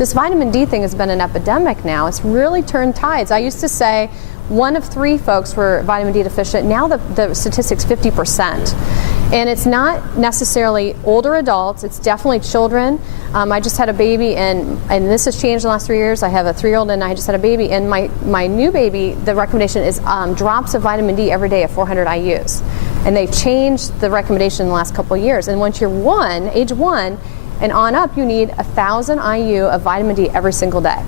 this vitamin D thing has been an epidemic now. It's really turned tides. I used to say 1 of 3 folks were vitamin D deficient. Now the statistic's 50%. And it's not necessarily older adults, it's definitely children. I just had a baby, and this has changed in the last 3 years. I have a 3-year-old and I just had a baby, and my new baby, the recommendation is drops of vitamin D every day at 400 IUs. And they've changed the recommendation in the last couple of years. And once you're age 1 and on up, you need 1,000 IU of vitamin D every single day.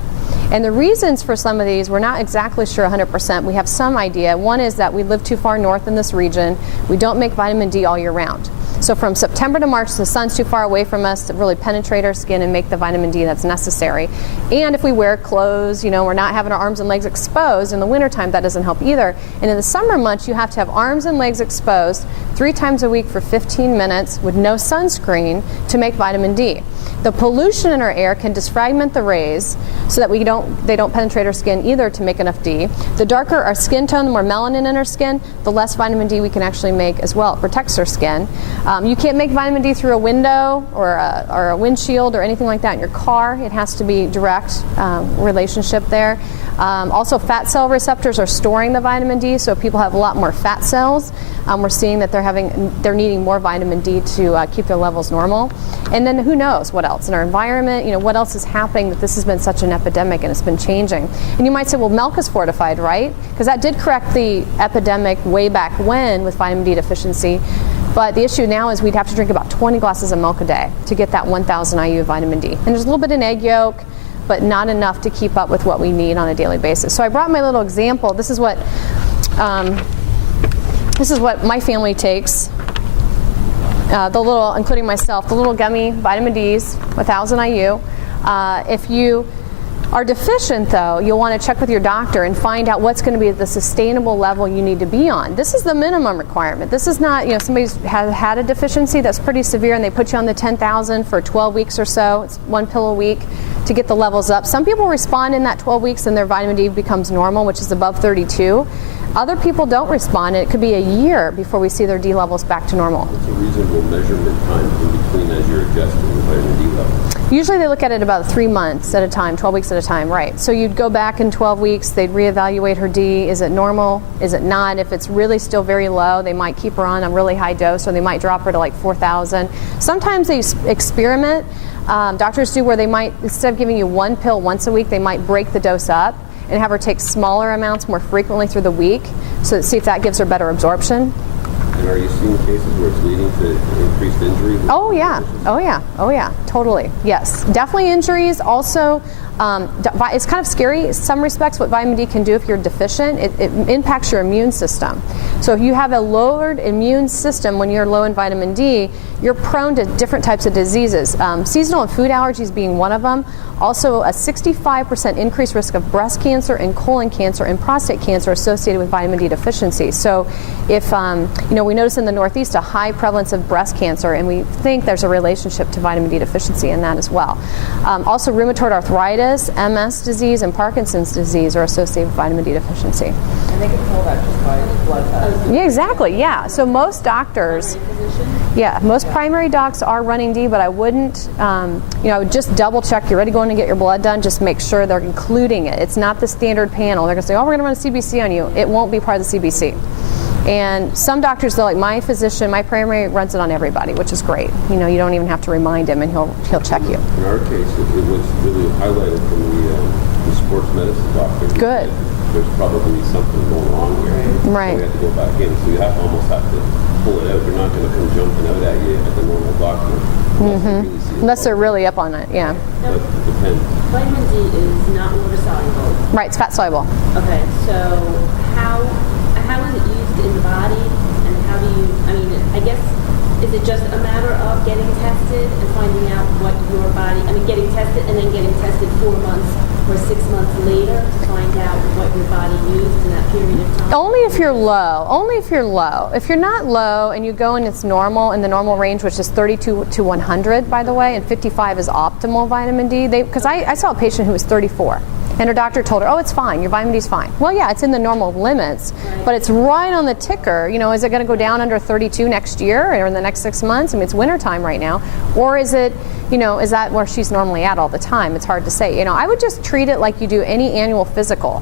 And the reasons for some of these, we're not exactly sure 100%. We have some idea. One is that we live too far north in this region. We don't make vitamin D all year round. So from September to March, the sun's too far away from us to really penetrate our skin and make the vitamin D that's necessary. And if we wear clothes, we're not having our arms and legs exposed. In the wintertime, that doesn't help either. And in the summer months, you have to have arms and legs exposed 3 times a week for 15 minutes with no sunscreen to make vitamin D. The pollution in our air can disfragment the rays so that they don't penetrate our skin either to make enough D. The darker our skin tone, the more melanin in our skin, the less vitamin D we can actually make as well. It protects our skin. You can't make vitamin D through a window or a windshield or anything like that in your car. It has to be direct relationship there. Also, fat cell receptors are storing the vitamin D, so if people have a lot more fat cells, we're seeing that they're needing more vitamin D to keep their levels normal. And then who knows what else in our environment, what else is happening that this has been such an epidemic and it's been changing. And you might say, well, milk is fortified, right? Because that did correct the epidemic way back when with vitamin D deficiency. But the issue now is we'd have to drink about 20 glasses of milk a day to get that 1,000 IU of vitamin D. And there's a little bit in egg yolk, but not enough to keep up with what we need on a daily basis. So I brought my little example. This is what my family takes. Including myself, the little gummy vitamin Ds, 1,000 IU. If you are deficient, though, you'll want to check with your doctor and find out what's going to be the sustainable level you need to be on. This is the minimum requirement. This is not, somebody's had a deficiency that's pretty severe and they put you on the 10,000 for 12 weeks or so. It's 1 pill a week to get the levels up. Some people respond in that 12 weeks and their vitamin D becomes normal, which is above 32. Other people don't respond, and it could be a year before we see their D levels back to normal. What's a reasonable measurement time in between as you're adjusting the vitamin D level? Usually they look at it about 3 months at a time, 12 weeks at a time, right. So you'd go back in 12 weeks, they'd reevaluate her D. Is it normal? Is it not? If it's really still very low, they might keep her on a really high dose, or they might drop her to like 4,000. Sometimes they experiment. Doctors do where they might, instead of giving you 1 pill once a week, they might break the dose up and have her take smaller amounts more frequently through the week, so see if that gives her better absorption. And are you seeing cases where it's leading to increased injury? Oh yeah, totally. Yes, definitely injuries. Also, it's kind of scary in some respects what vitamin D can do if you're deficient. It impacts your immune system. So if you have a lowered immune system when you're low in vitamin D, you're prone to different types of diseases. Seasonal and food allergies being one of them. Also, a 65% increased risk of breast cancer and colon cancer and prostate cancer associated with vitamin D deficiency. So if, we notice in the Northeast a high prevalence of breast cancer, and we think there's a relationship to vitamin D deficiency in that as well. Also, rheumatoid arthritis, MS disease, and Parkinson's disease are associated with vitamin D deficiency. And they can tell that just by blood tests. Yeah, exactly, yeah. So most doctors, most primary docs are running D, but I wouldn't, I would just double check. You're ready to go in and get your blood done, just make sure they're including it. It's not the standard panel. They're going to say, we're going to run a CBC on you. It won't be part of the CBC. And some doctors, though, like my physician, my primary runs it on everybody, which is great. You don't even have to remind him, and he'll check you. In our case, it was really highlighted from the sports medicine doctor. Good. There's probably something going on here. Right. So we have to go back in. So you almost have to pull it out. You're not going to come jumping out at you at the normal doctor. Unless they're really up on it, yeah. But it depends. Vitamin D is not water soluble. Right, it's fat soluble. Okay, so how is it used in the body, and how do you, I guess, is it just a matter of getting tested and finding out what your body, getting tested and then getting tested 4 months or 6 months later to find out what your body used in that period of time? Only if you're low. If you're not low and you go and it's normal, in the normal range, which is 32 to 100, by the way, and 55 is optimal vitamin D. Because I saw a patient who was 34. and her doctor told her, oh, it's fine, your vitamin D is fine. Well, yeah, it's in the normal limits, but it's right on the ticker. You know, is it going to go down under 32 next year or in the next 6 months? I mean, it's wintertime right now. Or is it, you know, is that where she's normally at all the time? It's hard to say. You know, I would just treat it like you do any annual physical.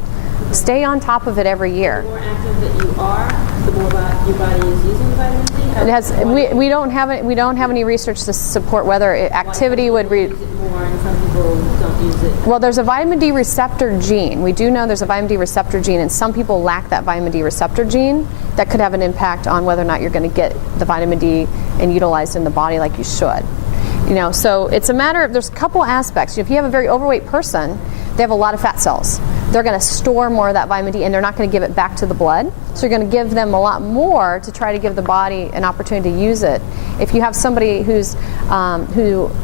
Stay on top of it every year. The more active that you are, the more your body is using vitamin D. It has. We don't have any research to support whether activity would. Use it more, and some people don't use it. Well, there's a vitamin D receptor gene. We do know there's a vitamin D receptor gene, and some people lack that vitamin D receptor gene. That could have an impact on whether or not you're going to get the vitamin D and utilized in the body like you should. You know, so it's a matter of, there's a couple aspects. If you have a very overweight person, they have a lot of fat cells. They're going to store more of that vitamin D, and they're not going to give it back to the blood. So you're going to give them a lot more to try to give the body an opportunity to use it. If you have somebody who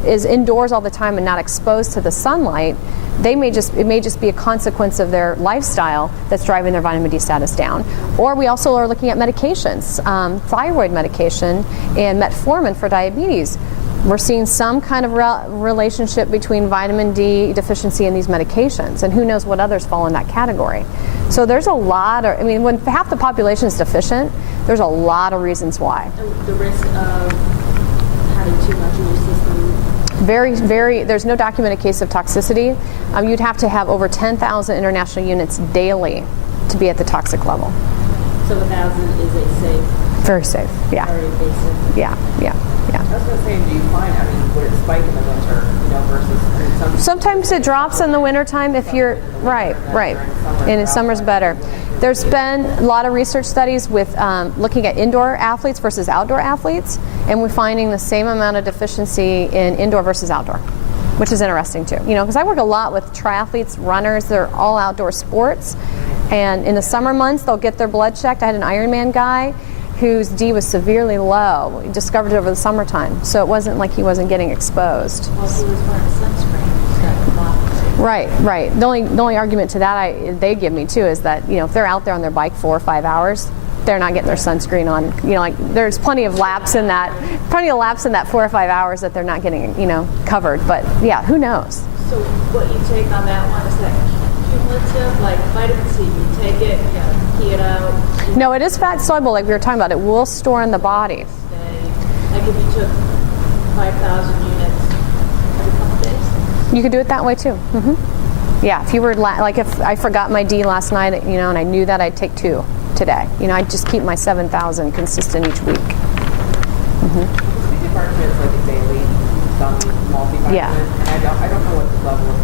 is indoors all the time and not exposed to the sunlight, it may just be a consequence of their lifestyle that's driving their vitamin D status down. Or we also are looking at medications, thyroid medication and metformin for diabetes. We're seeing some kind of relationship between vitamin D deficiency and these medications, and who knows what others fall in that category. So there's a lot of, I mean, when half the population is deficient, there's a lot of reasons why. The risk of having too much in your system. There's no documented case of toxicity. You'd have to have over 10,000 international units daily to be at the toxic level. So 1,000 is a safe. Very safe, yeah. Very basic. Yeah. I was going to say, do you find, I mean, would it spike in the winter, you know, versus, I mean, sometimes it drops in the wintertime if you're, right. And in summer's better. There's been a lot of research studies with looking at indoor athletes versus outdoor athletes, and we're finding the same amount of deficiency in indoor versus outdoor, which is interesting too. You know, because I work a lot with triathletes, runners, they're all outdoor sports, and in the summer months they'll get their blood checked. I had an Ironman guy whose D was severely low. He discovered it over the summertime, so it wasn't like he wasn't getting exposed. Well, he was wearing sunscreen. Right. The only argument to that they give me too is that, you know, if they're out there on their bike 4 or 5 hours, they're not getting their sunscreen on. You know, like there's plenty of lapse in that 4 or 5 hours that they're not getting, you know, covered. But yeah, who knows? So what you take on that one is that cumulative, like vitamin C, you take it, you know, pee it out. No, it is fat soluble, like we were talking about. It will store in the body. Like if you took 5,000 units every couple days. You could do it that way too. Mm-hmm. Yeah, if you were like if I forgot my D last night, you know, and I knew that, I'd take 2 today. You know, I'd just keep my 7,000 consistent each week. Mm-hmm. we give our kids like a daily multivitamin, Yeah. and I don't know what the level of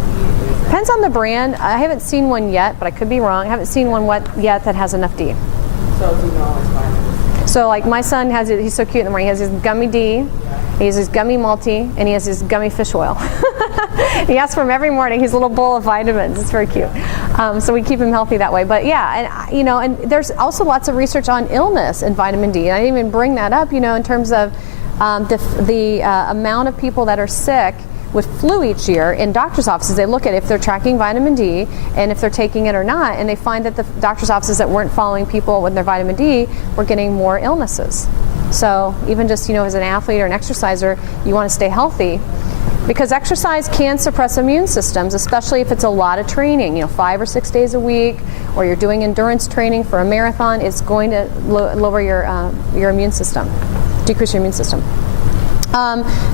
D is. Depends on the brand. I haven't seen one yet, but I could be wrong. I haven't seen one yet that has enough D. So you can always find it. So like my son has it, he's so cute in the morning. He has his gummy D, he has his gummy multi, and he has his gummy fish oil. He asks for him every morning, his little bowl of vitamins. It's very cute. So we keep him healthy that way. But yeah, and you know, and there's also lots of research on illness and vitamin D. And I didn't even bring that up, you know, in terms of the amount of people that are sick with flu each year. In doctors' offices, they look at if they're tracking vitamin D and if they're taking it or not, and they find that the doctors' offices that weren't following people with their vitamin D were getting more illnesses. So even just, you know, as an athlete or an exerciser, you want to stay healthy, because exercise can suppress immune systems, especially if it's a lot of training, you know, 5 or 6 days a week, or you're doing endurance training for a marathon. It's going to lower your immune system, decrease your immune system.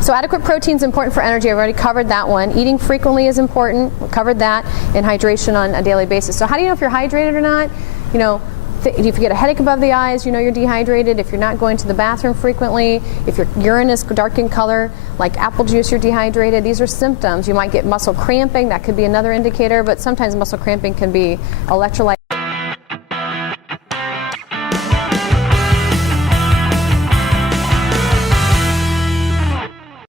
So adequate protein is important for energy. I've already covered that one. Eating frequently is important. We covered that. And hydration on a daily basis. So how do you know if you're hydrated or not? You know, if you get a headache above the eyes, you know you're dehydrated. If you're not going to the bathroom frequently, if your urine is dark in color, like apple juice, you're dehydrated. These are symptoms. You might get muscle cramping. That could be another indicator, but sometimes muscle cramping can be electrolyte